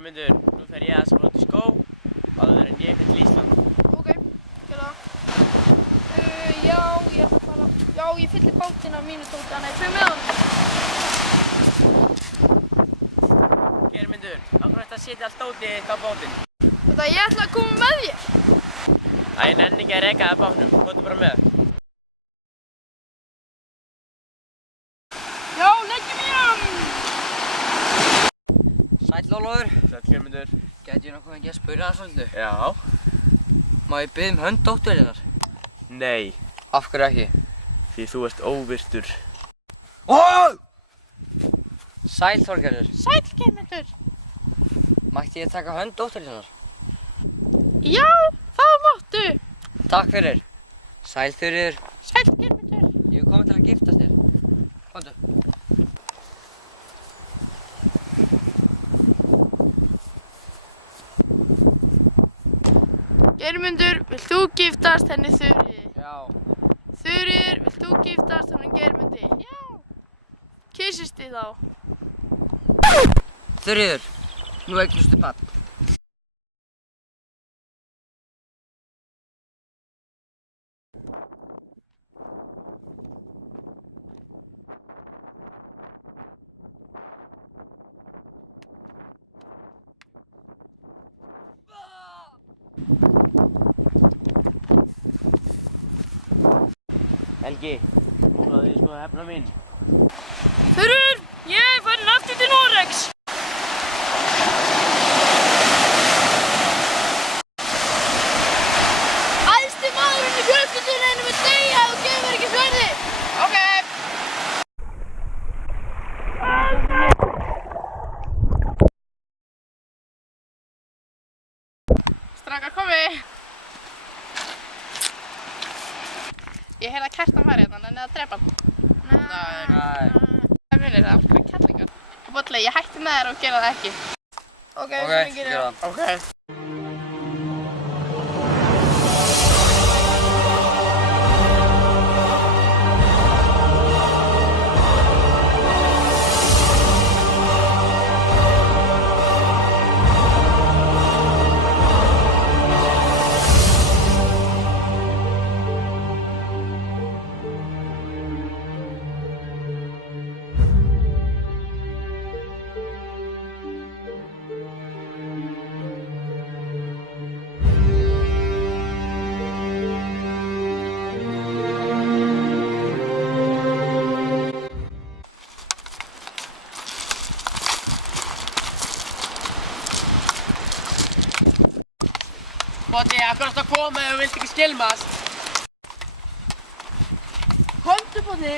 Geirmundur, nú fer ég að fara til skó áður en ég fer til Ísland. Ok, gera það. Já, ég ætla að fara. Já, ég fylli bátinn af mínu dóti, þannig að ég fer með honum. Geirmundur, af hverju ertu að setja allt dótið þitt á bátinn? Þetta ég ætla að koma með þér. Æ, ég nenni ekki að reka það bátnum, komdu bara með. Já, leggjum í hann! Sæll Ólafur. Sæll Geirmundur. Gæti ég nokkuð ekki að spyrja það svolítið? Já. Má ég biðja um hönd dótturinnar? Nei, Af hverju ekki? því þú ert óvirtur. Sæll Þorgerður. Sæll, Geirmundur. Mætti ég taka hönd dótturinnar? Já, það máttu. Takk fyrir. Sæll Þuríður. Sæll, Geirmundur. Ég hef komið til að giftast þér. Komdu. Geirmundur, vilt þú giftast henni Þuríði? Já. Þuríður, vilt þú giftast honum Geirmundi? Já. Kyssist þið þá? Þuríður, nú eignustu barn. Helgi, núna þið sko hefna mín. Þuríður, ég er farin aftur til Noregs. Æðsti maðurinn í fjölskyldunni er með deyja og gefur mér ekki sverði. Ok. Strákar, komi. Ég heyrði að Kjartan var hérna, en að drepa hann. Nei. Það munir það, alls konar kellingar. Bolli, ég hætti með þér og gera það ekki. Ok, Ok, svona gerir gera það. það. Ok. Bóti, af hverju ertu að koma ef þú vilt ekki skilmast? Komdu, Bolli.